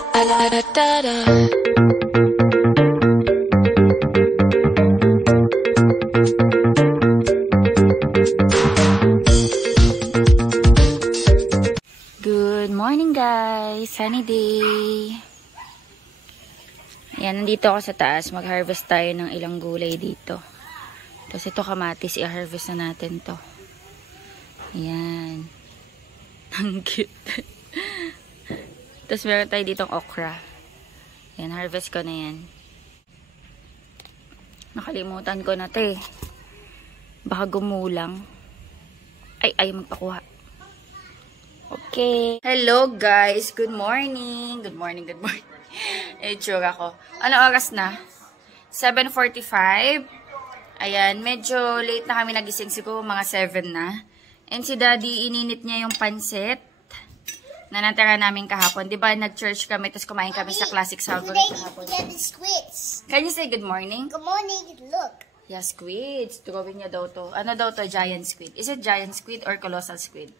Good morning guys! Sunny day! Ayan, nandito ako sa taas. Mag-harvest tayo ng ilang gulay dito. Tapos ito kamatis, i-harvest na natin to. Ayan. Ang cute. Tapos meron tayo ditong okra. Ayan, harvest ko na yan. Nakalimutan ko na to eh. Baka gumulang. Ay, magpakuha. Okay. Hello guys. Good morning. Good morning. Itsura ko. Ano oras na? 7:45. Ayan. Medyo late na kami nagising. Siguro mga 7 na. And si Daddy, ininit niya yung pansit na natira namin kahapon. Diba nag-church kami tapos kumain kami sa Classic Savory kahapon. Can you say good morning? Good morning. Look. Yeah, squids. Drawing niya daw to. Ano daw to? Giant squid. Is it giant squid or colossal squid?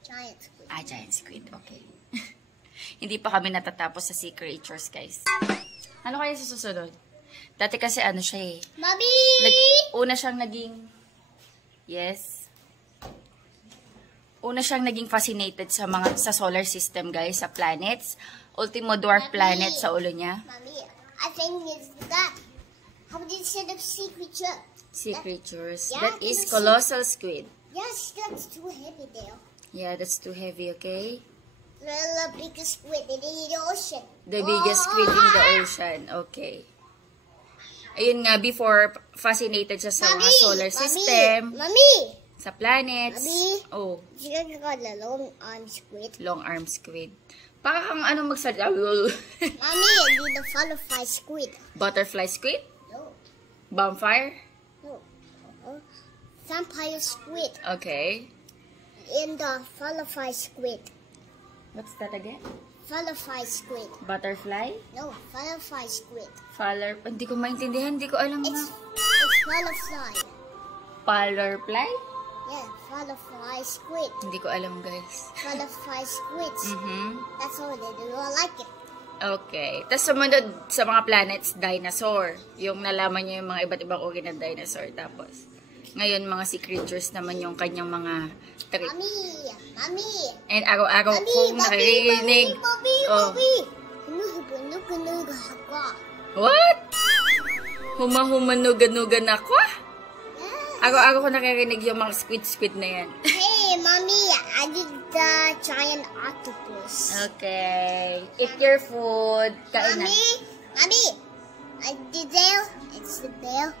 Giant squid. Ah, giant squid. Okay. Hindi pa kami natatapos sa sea creatures, guys. Ano kaya sa susunod? Dati kasi ano siya eh. Mommy! Una siyang naging... Yes. Una siyang naging fascinated sa solar system, guys. Sa planets. Ultimo dwarf planet sa ulo niya. Mommy, I think it's that. How did you say the sea creature? Sea creatures. Yeah, That is colossal squid. Yes, that's too heavy there. Yeah, that's too heavy, okay? The biggest squid in the ocean. The biggest squid in the ocean. Okay. Ayun nga, before, fascinated siya sa mga solar system. Mommy! Sa planets. Mommy! Oh. You got a long arm squid. Long arm squid. Parang ano magsalita. Mommy, I need a butterfly squid. Butterfly squid? No. Bonfire? No. Vampire squid. Okay. In the butterfly squid. What's that again? Butterfly squid. Butterfly? No, butterfly squid. Hindi ko maintindihan. Hindi ko alam It's butterfly. Butterfly? Yeah, butterfly squid. Hindi ko alam, guys. Butterfly squids. That's all they do. I like it. Okay. Tapos sumunod sa mga planets, dinosaur. Yung nalaman niyo yung mga iba't ibang uri ng dinosaur. Tapos, ngayon mga sea creatures naman yung kanyang mga trip. Mommy! And araw-araw kong naririnig. Mommy! What? Humanuganugan ako? Araw-araw ko naririnig yung mga squid na yan. Hey, Mommy! I did the giant octopus. Okay. Eat your food. Kain na. Mommy! I did there. It's the bell.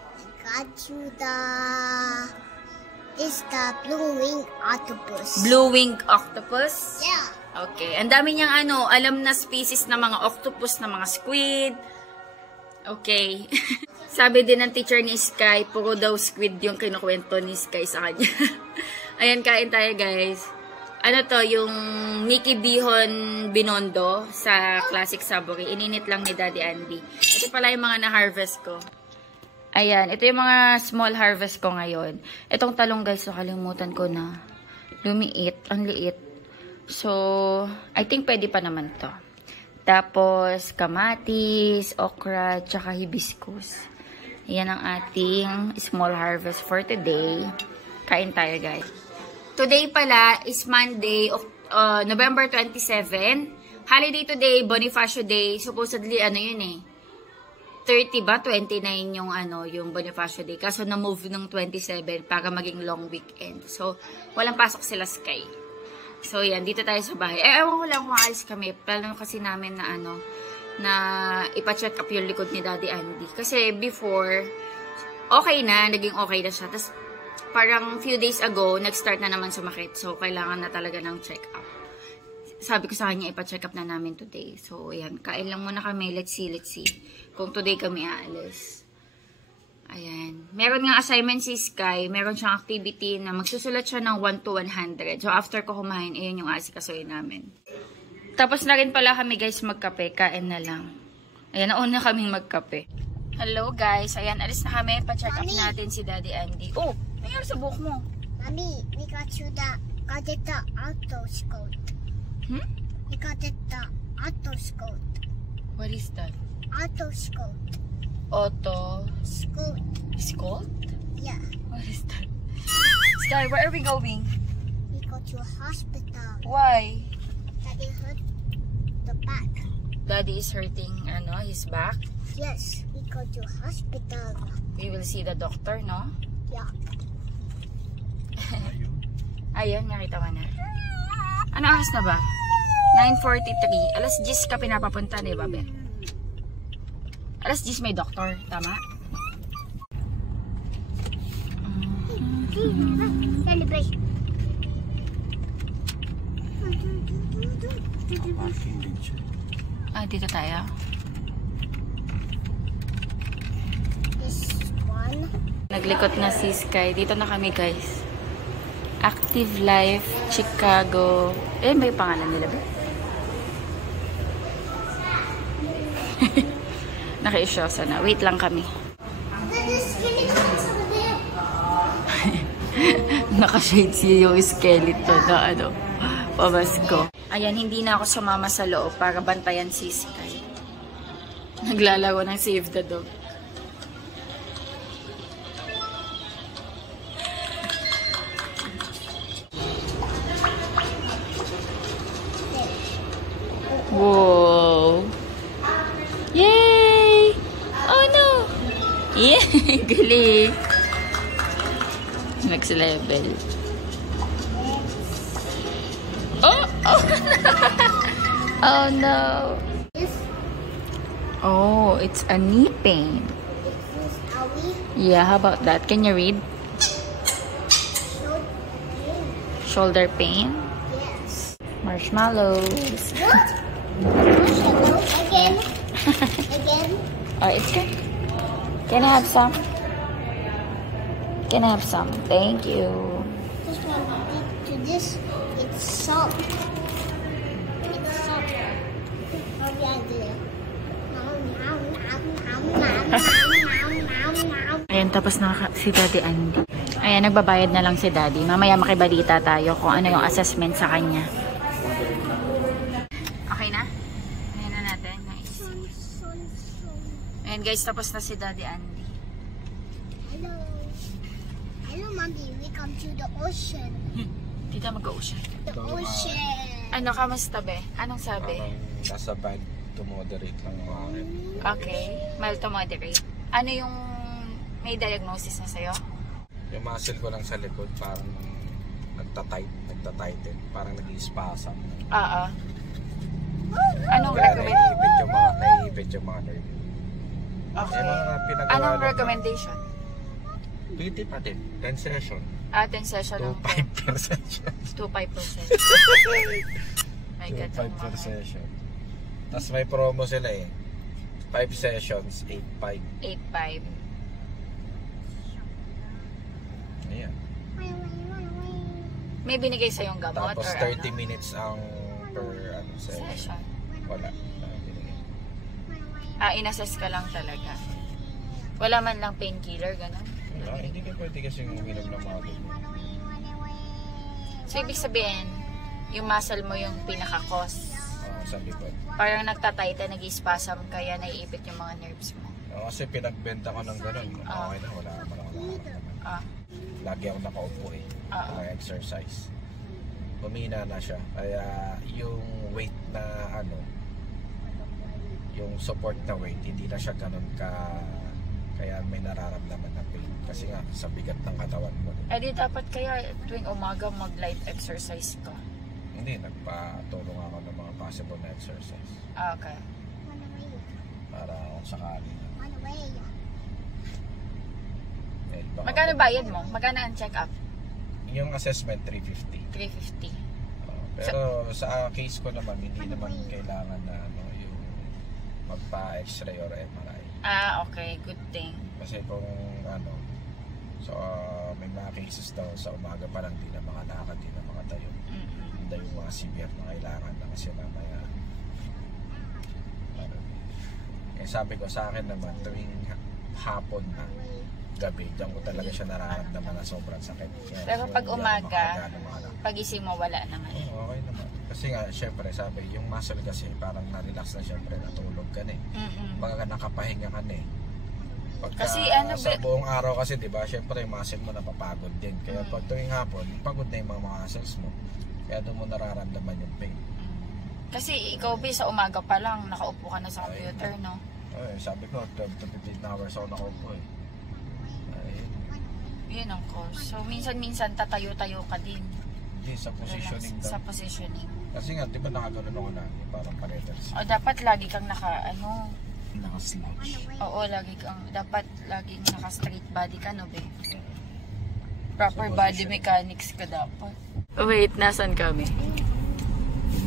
Got you it's the blue-winged octopus. Blue-winged octopus? Yeah. Okay. Ang dami niyang alam na species ng mga octopus, ng mga squid. Okay. Sabi din ng teacher ni Sky, puro daw squid yung kinukwento ni Sky sa kanya. Ayan, kain tayo guys. Ano to, yung Nikki Bihon Binondo sa Classic Savory. Ininit lang ni Daddy Andy. Ito pala yung mga na-harvest ko. Ayan, ito yung mga small harvest ko ngayon. Itong talong guys, nakalimutan ko na. Lumiit, ang liit. So, I think pwede pa naman to. Tapos, kamatis, okra, tsaka hibiscus. Ayan ang ating small harvest for today. Kain tayo guys. Today pala is Monday, November 27. Holiday today, Bonifacio Day. Supposedly, yun eh. 30 ba? 29 yung Bonifacio Day. Kaso na-move ng 27 para maging long weekend. So, walang pasok sila Sky. So, yan. Dito tayo sa bahay. Ewan ko lang kung alis kami. Plano kasi namin na na ipa-check up yung likod ni Daddy Andy. Kasi before, okay na. Naging okay na siya. Tapos, parang few days ago, nag-start na naman sumakit. So, kailangan na talaga ng check up. Sabi ko sa kanya, ipa-check up na namin today. So, yan. Kain lang muna kami. Let's see. Kung today kami aalis. Ayan. Meron nga assignment si Sky. Meron siyang activity na magsusulat siya ng 1 to 100. So, after ko kumain, ayun yung asikasuhin namin. Tapos na rin pala kami guys magkape. Kain na lang. Ayan, nauna kaming magkape. Hello guys. Ayan, alis na kami. Pa-check up natin si Daddy Andy. Oh, nangyari sa buhok mo? Mommy, we got it the otoscope. Hmm? We got it the Otoscope. What is that? Otoscope. Auto... Scope. Scold? Yeah. What is that? Sky, where are we going? We go to a hospital. Why? Daddy hurt the back. Daddy is hurting, his back. Yes, we go to hospital. We will see the doctor, no? Yeah. Ayun, nakita mo na. Ano oras na ba? 9:43. Alas 10 ka pinapapunta, di ba, Be? Alas 10 may doktor, tama? Celebrate. Dito tayo. This one. Naglikot na si Sky. Dito na kami, guys. Active Life, Chicago. May pangalan nila ba? Naka-isyosa na. Wait lang kami. Naka-shades yung skeleton na pamasko. Ayan, hindi na ako sumama sa loob para bantayan si Sky. Naglalaro ng Save the Dog. Wow! Yay! Oh no! Yay! Galing! Next level. Oh! Oh! Oh no! Oh, it's a knee pain. Yeah, how about that? Can you read? Shoulder pain? Yes. Marshmallows. What? Marshmallows again? Again? Oh, it's good. Can I have some? Can I have some? Thank you. This one to this. It's salt. It's salt. Oh yeah, dear. Ayan, tapos na si Daddy Andy. Ayan, nagbabayad na lang si Daddy. Mamaya makibalita tayo kung ano yung assessment sa kanya. Okay na? Ayan na natin. Nice. Ayan guys, tapos na si Daddy Andy. Hello. Hello, Mommy. We come to the ocean. Dito mag-ocean. The ocean. Ano, kamusta be? Anong sabi? Nasa bad to moderate lang mga akin. Okay. Mild to moderate. Ano yung may diagnosis na sa'yo? Yung muscle ko lang sa likod parang nagtatighten. Parang nag-i-spasm. Oo. Anong Kaya recommend? naiipit yung mga nerve. Okay. Yung mga pinagawa Anong lang recommendation? PT pa din. 10 session. 10 session lang po. 2.5 per session. 2.5%. My God. 2.5 per session. Tapos may promo sila 5 sessions, 8.5. 8.5. Ayan. May binigay sa yung gamot Tapos or 30 minutes ang per session. session? Wala. In-assess ka lang talaga. Wala man lang painkiller, ganun? Hindi ka pwede kasi uminom ng mga ganyan. So, ibig sabihin, yung muscle mo yung pinaka-cause. Sa likod. Parang nagtatighten, nag-spasm, kaya naiipit yung mga nerves mo. Kasi pinagbenta ko ng gano'n. Okay na, wala naman ako nakaramdaman. Lagi ako nakaupo wala exercise. Humina na siya. Kaya yung weight na yung support na weight, hindi na siya ganun kaya may nararamdaman na pain. Kasi nga, sa bigat ng katawan mo. Di dapat kaya tuwing umaga mag-light exercise ka? Hindi, nagpatulong ako ng mga possible na exercise. Okay. Para kung sakali. Magkano bayad mo? Magkano ang check-up? Yung assessment, 350. 350. Pero sa case ko naman, hindi naman kailangan na yung magpa-x-ray or MRI. Okay. Good thing. Kasi kung may mga cases daw sa umaga pa lang di na makalakad, di na makatayo. Hindi yung mga severe na kailangan na kasi mamaya. Sabi ko sa akin naman, tuwing hapon na, gabi, diyan ko talaga siya nararamdaman na sobrang sakit. Pero pag umaga, pagising mo wala naman. Okay naman. Kasi nga, syempre, sabi, yung muscle kasi parang na-relax na syempre, natulog ka na eh. Baka nakapahinga ka na eh. Pagka, kasi ano sa buong araw kasi, di ba, syempre, yung muscle mo napapagod din. Kaya pag tuwing hapon, pagod na yung mga muscles mo. Kaya doon mo nararamdaman yung pain. Kasi ikaw, sa umaga pa lang, nakaupo ka na sa computer, no? Ay, sabi ko, 12 to 15 hours ako nakaupo eh. Yun ang cause. So, minsan-minsan tatayo-tayo ka din. Hindi, sa positioning daw. Sa positioning. Kasi nga, di ba nakagano'n ako lagi? Parang paretas. O, dapat lagi kang naka-slouch. Oo, dapat laging naka-straight body ka, no, be? Proper body mechanics ka dapat. Oh, wait, nasan kami?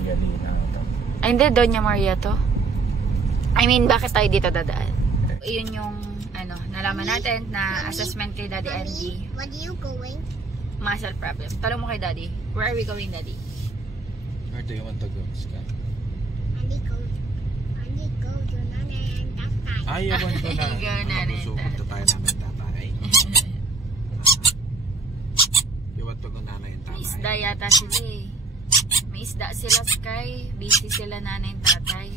Ganina. Ay, hindi, Doña Maria to. I mean, bakit tayo dito dadaan? Iyon yung nalaman natin na assessment kay Daddy Andy. Where are you going? Muscle problem. Tanong mo kay Daddy. Where are we going, Daddy? Where do you want to go, Sky? I go to Nanay and Tatay. Ayaw ko na. Go, Nanay. Pupunta tayo namin tatay. You want to go Nanay and Tatay? May isda yata sila eh. May isda sila, Sky. Busy sila, Nanay and Tatay.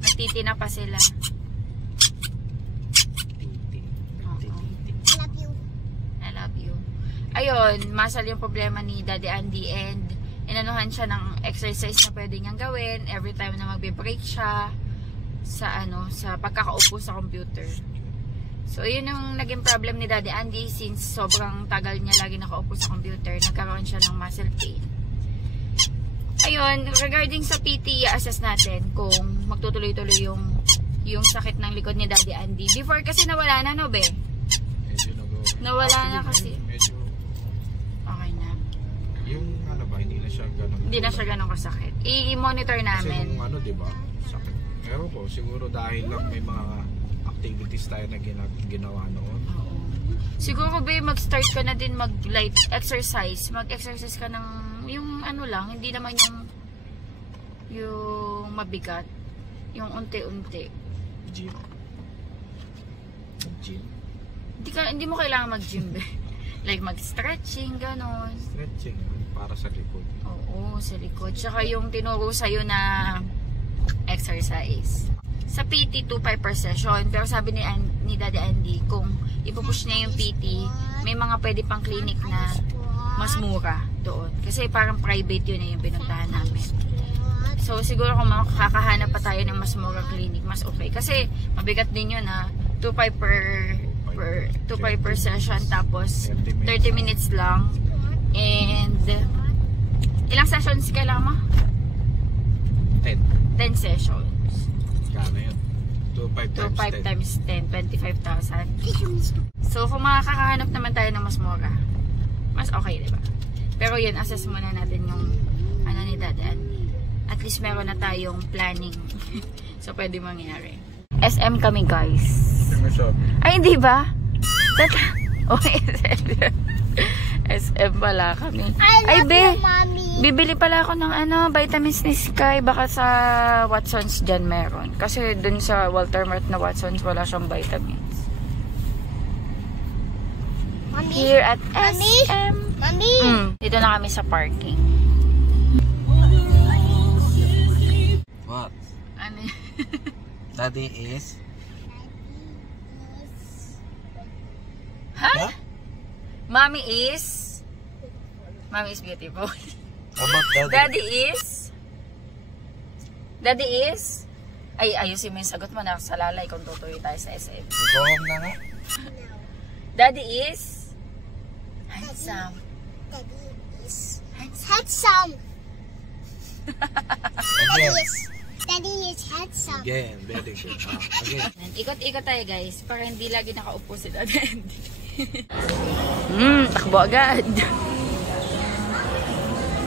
Nagtitina pa sila. Ayun, muscle yung problema ni Daddy Andy and inanuhan siya ng exercise na pwede niyang gawin every time na magbe-break siya sa sa pagkakaupo sa computer. So, yun yung naging problem ni Daddy Andy since sobrang tagal niya lagi nakaupo sa computer, nagkaroon siya ng muscle pain. Ayun, regarding sa PT, i-assess natin kung magtutuloy-tuloy yung sakit ng likod ni Daddy Andy. Before kasi nawala na, no, be? Nawala na kasi. Okay na. Yung hindi na siya ganun kasakit. I-monitor namin. Kasi yung diba, sakit. Pero po, siguro dahil lang may mga activities tayo na ginawa noon. Oo. Siguro ba mag-start ka na din mag-light exercise. Mag-exercise ka ng yung lang, hindi naman yung mabigat. Yung unti-unti. Gym. Gym. Hindi mo kailangan mag-gym, be. Like mag-stretching, ganon. Stretching, para sa likod. Oo, sa likod. Tsaka yung tinuro sa'yo na exercise. Sa PT, 2-5 per session. Pero sabi ni Daddy Andy, kung ipupush niya yung PT, may mga pwede pang clinic na mas mura doon. Kasi parang private yun yung pinuntahan namin. So, siguro kung makakahanap pa tayo ng mas mura clinic, mas okay. Kasi mabigat din yun na 2-5 per session, tapos 30 minutes lang. And ilang sessions kailangan mo? 10 sessions. Kano yun? 2.5 times 10, 25,000. So kung makakahanap naman tayo ng mas mura, mas okay, diba? Pero yun, assess muna natin yung ni Daddy Andy. At least meron na tayong planning. So pwede mangyari. SM kami, guys. Ay, hindi ba? SM pala kami. Ay, be, bibili pala ako ng vitamins ni Sky. Baka sa Watsons dyan meron. Kasi dun sa Walter Mart na Watsons wala siyang vitamins. Mommy? Here at SM. Mommy? Dito na kami sa parking. What? Ano? Daddy is? Huh? Mommy is beautiful. About Daddy is? Ay, ayusin mo yung sagot mo, nakasalalay kung tutuloy tayo sa SM. Go home na nga. Daddy is? Handsome. Daddy is handsome. Daddy is handsome. Again, very good. Again. Ikot-ikot tayo, guys, para hindi lagi nakaupo si Daddy Andy. Takbo agad.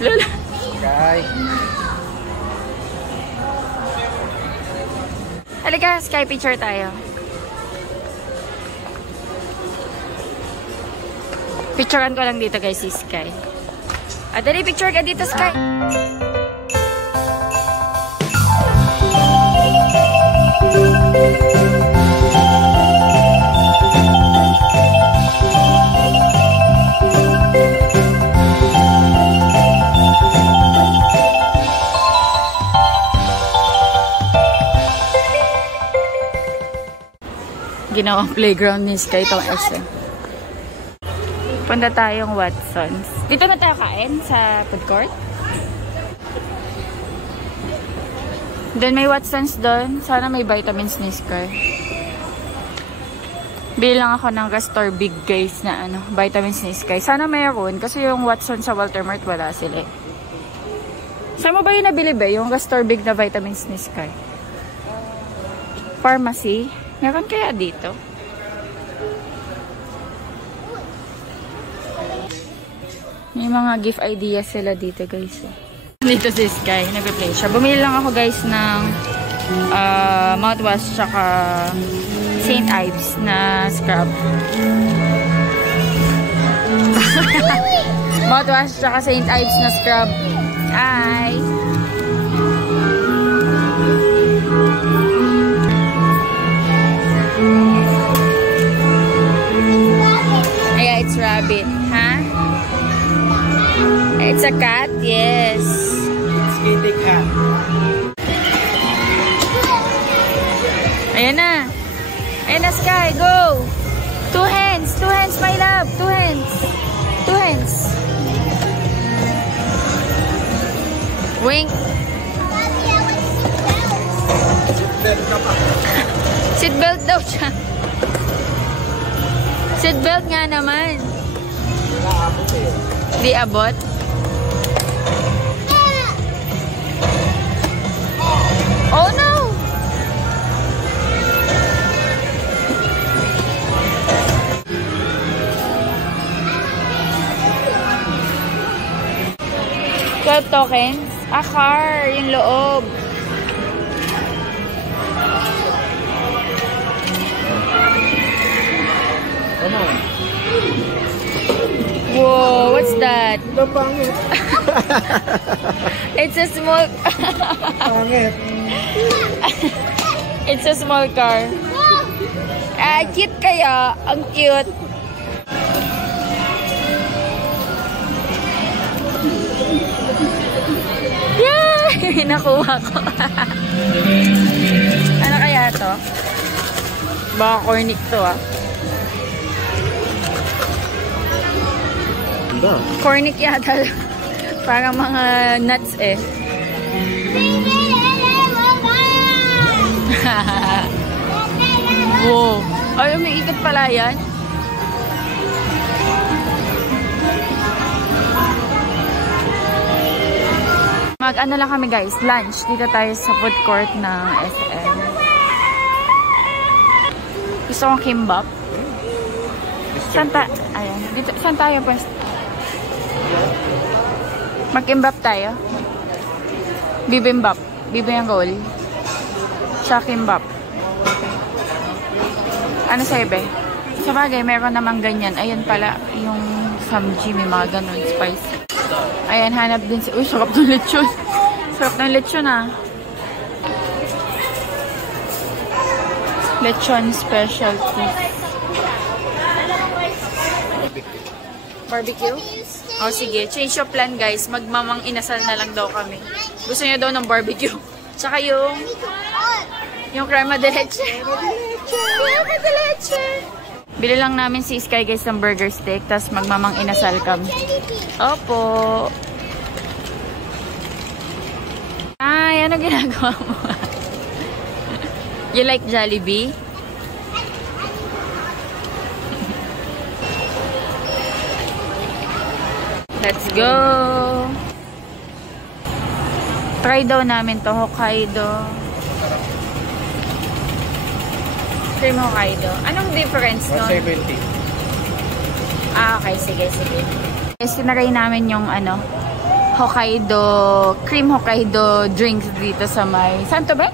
Lala. Sky. Halika, Sky, picture tayo. Picturean ko lang dito, guys, si Sky. At dali, picture ka dito, Sky. ginawang playground ni Sky itong SM. Punta tayong Watsons. Dito na tayo kain sa food court. Doon may Watsons doon. Sana may vitamins ni Sky. Bilang ako ng Gastor Big guys na vitamins ni Sky. Sana mayroon kasi yung Watsons sa Walter Mart wala sila. Saan mo ba yung nabili ba? Yung Gastor Big na vitamins ni Sky? Pharmacy? Meron kaya dito? May mga gift ideas sila dito guys. Dito si Sky, nagpe-play siya. Bumili lang ako guys ng mouthwash tsaka St. Ives na scrub. Mouthwash tsaka St. Ives na scrub. Ay! Yeah, it's rabbit. Huh? It's a cat? Yes. It's kitty cat. Ayan na. Ayan na, Sky. Go. 2 hands. 2 hands, my love. 2 hands. 2 hands. Wink. Seatbelt ka pa. Seatbelt daw siya. Seatbelt nga naman. Naabot eh. Di abot. Oh no! Twelve tokens? A car, yung loob. Ano? Whoa, what's that? Ito pangit. It's a small... Pangit. It's a small car. Ah, cute kaya. Ang cute. Yay! Nakuha ko. Ano kaya to? Baka cornic to ah. Cornic yata. Parang mga nuts eh. Wow. Ay, may ikot pala yan. Mag-ano lang kami guys, lunch. Dito tayo sa food court ng SM. Gusto kong kimbap. Saan tayo pwesto? Mag-kimbap tayo. Bibimbap. Bibimbap roll. Sa kimbap. Ano sa iba? Sa bagay, meron namang ganyan. Ayan pala, yung samji, may mga ganun, spice. Ayan, hanap din si... Uy, sarap ng lechon. Sarap ng lechon ah. Lechon specialty. Barbecue? O sige, change of plan guys. Magmamang inasal na lang daw kami. Gusto niya daw ng barbecue. Tsaka yung crema de leche. Crema de leche. Bili lang namin si Sky guys ng burger steak. Tapos magmamang inasal kami. Opo. Ay, ano ginagawa mo? You like Jollibee? Let's go! Try daw namin to Hokkaido. Cream Hokkaido. Anong difference nun? 170. Ah, okay. Sige, sige. Sinakay namin yung ano, Hokkaido, cream Hokkaido drinks dito sa may, saan to ba?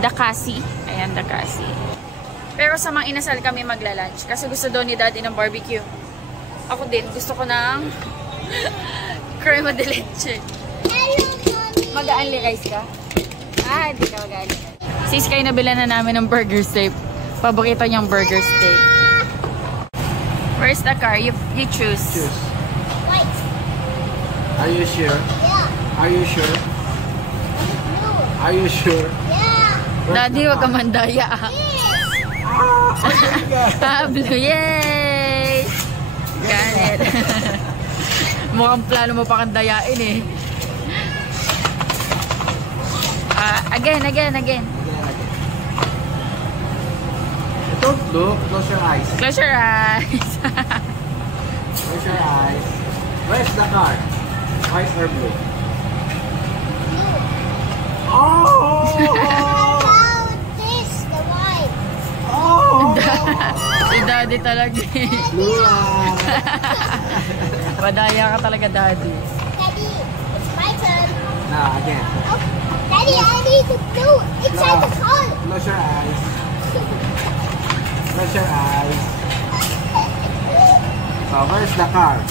Dakasi. Ayan, Dakasi. Pero sa mga inasal kami magla-lunch kasi gusto daw ni Daddy ng barbecue. Ako din, gusto ko ng crema de leche. Mag-aanli rice ka? Ah, hindi ka mag-aanli. Si Sky nabila na namin ng burger steak. Paborito niyang burger steak. Where's the car? You choose. Choose. White. Are you sure? Yeah. Are you sure? No. Are you sure? Yeah. Where's Daddy, the wag ka car? mandaya ah. Yes. Blue, yay! Got it. Mukhang plano mo pa kang dayain eh. Again. Don't look. Close your eyes. Close your eyes. Close your eyes. Where's the card? White or blue? Oh! How this the white? Oh! Si daddy talaga eh. Blue lang. Madaya ka talaga, daddy. Daddy, it's my turn. Now, again. Oh, Daddy, I need the blue inside the card. Close your eyes. Close your eyes. So, where's the card?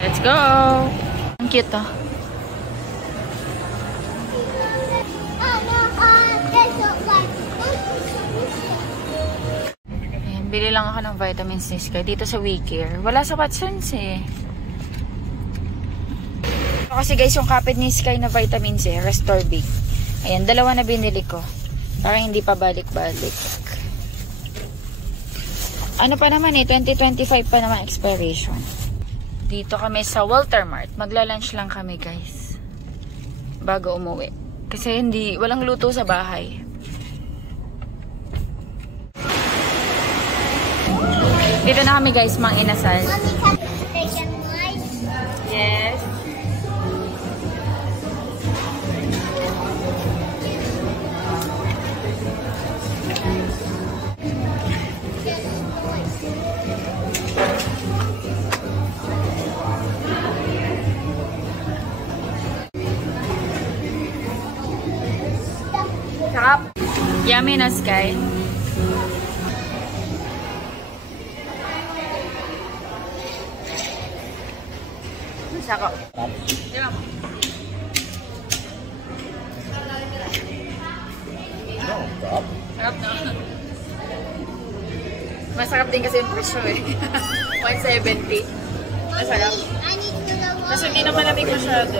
Let's go! Ang cute oh. Ayan, bili lang ako ng vitamins ni Sky dito sa WeCare. Wala sa Watsons eh. Kasi guys, yung kapit ni Sky na vitamins eh, Restore Big. Ayan, dalawa na binili ko. Para hindi pa balik-balik. Ano pa naman eh, 2025 pa naman expiration. Dito kami sa Walter Mart. Magla-lunch lang kami guys. Bago umuwi. Kasi walang luto sa bahay. Dito na kami guys, Mang Inasal. Yes. Sarap. Yummy na, Sky. Sako. Di ba? Sarap na. Masarap din kasi yung presyo eh. 170. Masarap. Kasi hindi naman lamig masyado.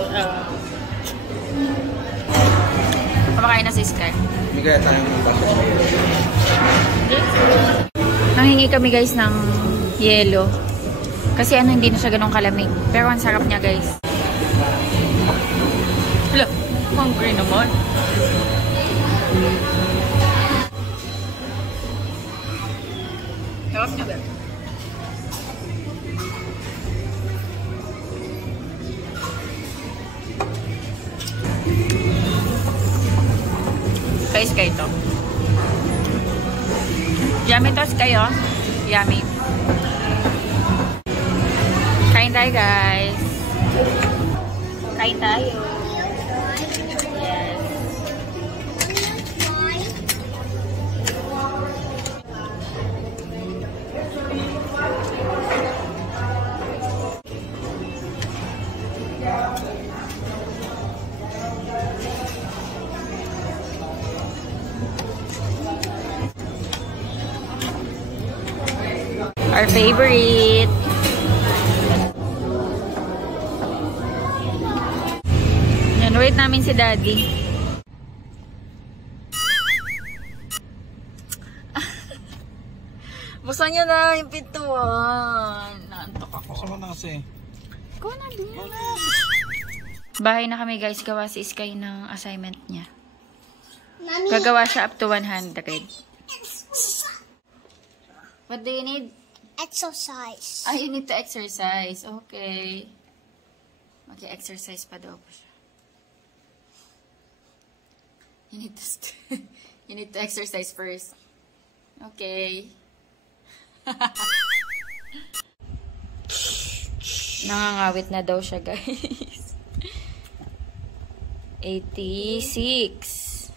Kumakain na si Sky. Bigay tayo ng baso sa yelo. Nanghingi kami guys ng yelo. Kasi hindi na siya ganun kalamig. Pero ang sarap niya guys. Hala, hungry naman. Sarap niya guys. Kay Sky to. Yummy to, Sky oh. Yummy. Kain tayo guys. Kain tayo. Yes. Our favorite. Yan, wait namin si Daddy. Buksan niyo na yung pintuan. Naantok ako. Buksan mo na kasi. Go na din. Bahay na kami guys. Gawa si Sky ng assignment niya. Mommy, Gagawa siya up to 100. What do you need? exercise. Ah, you need to exercise. Okay. Okay, exercise pa daw po siya. You need to exercise first. Okay. Nangangawit na daw siya, guys. 86.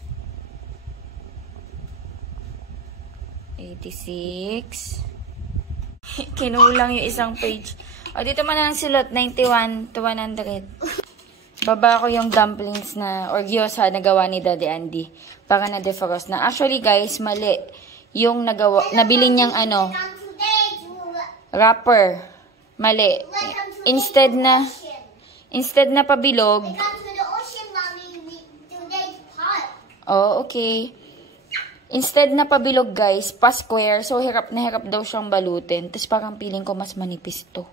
86. Kinulang yung isang page. O, dito man lang silot, 91 to 100. Baba ko yung dumplings na, or gyoza na gawa ni Daddy Andy. Para na defrost na. Actually, guys, mali. Yung nabili niyang wrapper. Mali. Instead na pabilog. We got to the ocean, Mommy. Today's hot. Oh, okay. Instead na pabilog, guys, pa-square. So, hirap na hirap daw siyang balutin. Tapos parang feeling ko mas manipis to.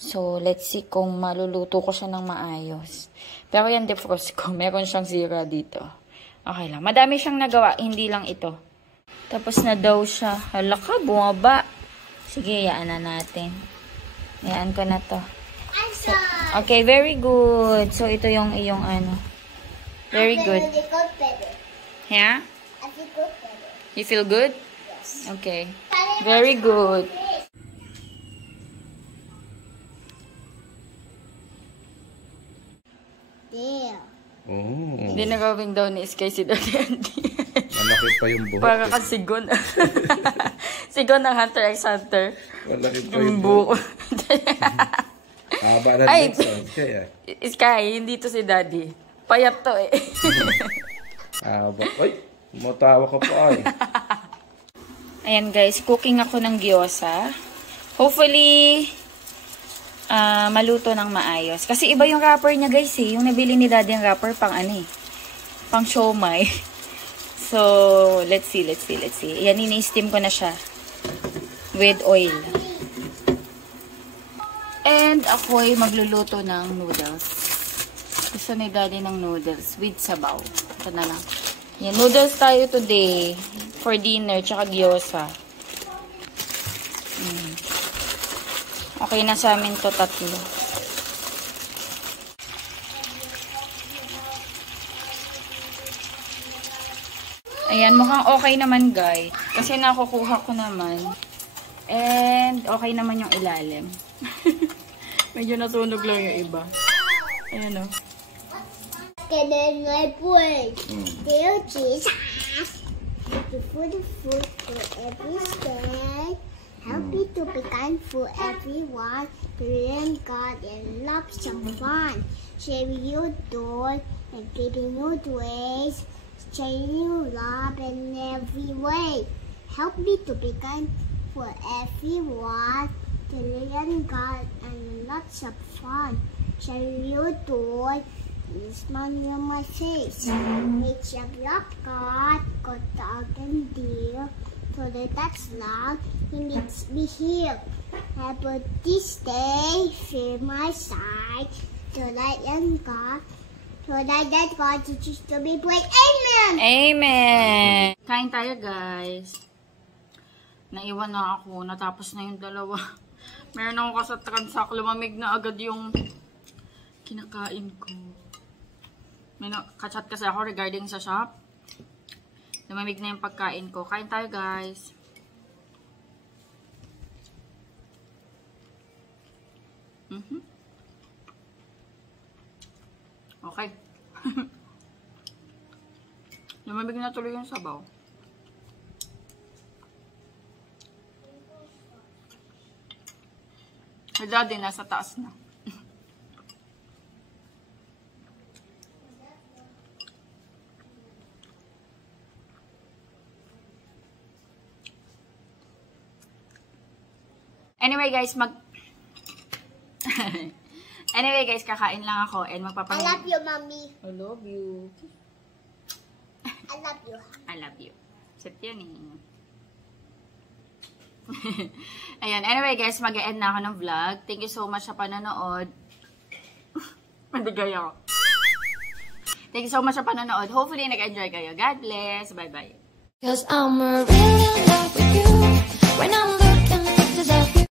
So, let's see kung maluluto ko siya ng maayos. Pero yan, defrost ko. Meron siyang sira dito. Okay lang. Madami siyang nagawa. Hindi lang ito. Tapos na daw siya. Hala ka, bumaba. Sige, yaan na natin. Yaan ko na to. So, okay, very good. So, ito yung iyong ano. Very good. Yeah? I feel good better. You feel good? Yes. Okay. Very good. There. Oh. Hindi na gawing daw ni Sky si Daddy Andy. Malaki pa yung buhok. Para ka sigon. Sigon ng Hunter x Hunter. Malaki pa Yung yung buhok. Haba na Ay, din. Kaya. Sky, hindi to si Daddy. Payat to eh. Haba. Ay, matawa ka pa ay. Ayan guys, cooking ako ng gyoza. Hopefully, maluto ng maayos. Kasi iba yung wrapper niya guys eh. Yung nabili ni Daddy yung wrapper pang ano eh. Pang siomai. So, let's see. Ayan, ini-steam ko na siya. With oil. And ako'y magluluto ng noodles. Gusto ni Daddy ng noodles with sabaw. Ito na lang. Yan, noodles tayo today for dinner, tsaka gyoza. Okay na sa amin to tatlo. Ayan, mukhang okay naman guys. Kasi nakukuha ko naman. And okay naman yung ilalim. Medyo nasunog lang yung iba. Ayan o. And then my boy, there cheese. For the food for every day. Help me to be kind for everyone. Brilliant God and love some fun. Sharing your door and giving you ways. Sharing you love in every way. Help me to be kind for everyone. Brilliant God and lots of fun. Sharing your door. Smile on my face. Reach up your God, got out and dear. So that's loud, he makes me heal. But this day, feel my side. So that young God, so that God teaches to be brave. Amen! Amen! Kain tayo guys. Naiwan na ako. Natapos na yung dalawa. Meron ako ka sa transact. Lumamig na agad yung kinakain ko. May kachat kasi ako regarding sa shop. Lumamig na yung pagkain ko. Kain tayo guys. Okay. Lumamig na tuloy yung sabaw. Daddy, nasa taas na. Anyway guys, Anyway guys, kakain lang ako and magpapahuli. I love you, Mommy. I love you. I love you. I love you. Set yun eh. Ayan, anyway guys, mag-e-end na ako ng vlog. Thank you so much sa panonood. Madigay ako. Thank you so much sa panonood. Hopefully, nag-enjoy kayo. God bless. Bye-bye. 'Cause I'm really in love with you. When I'm